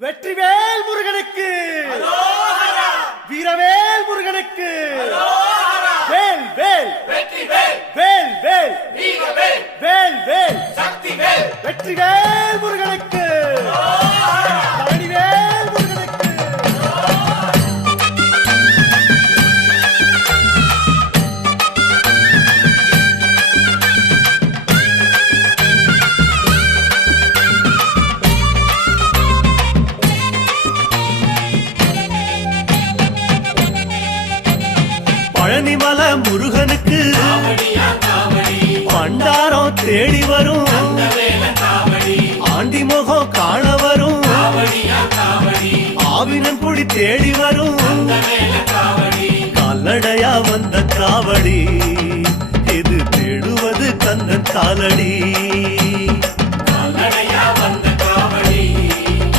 வெற்றிவேல் முருகனுக்கு, வீரவேல் முருகனுக்கு, வேல் வேல் வேல் வேல் வேல் வேல் வெற்றிவேல் முருகனுக்கு, பழனிவேல் முருகனுக்கு. பழனிமலை முருகனுக்கு பண்டாரம் தேடி வரும், ஆண்டி முகம் காண வரும், ஆவினங்குடி தேடி வரும், கால்நடையா வந்த காவடி இது தேடுவது கந்தன் காலடி.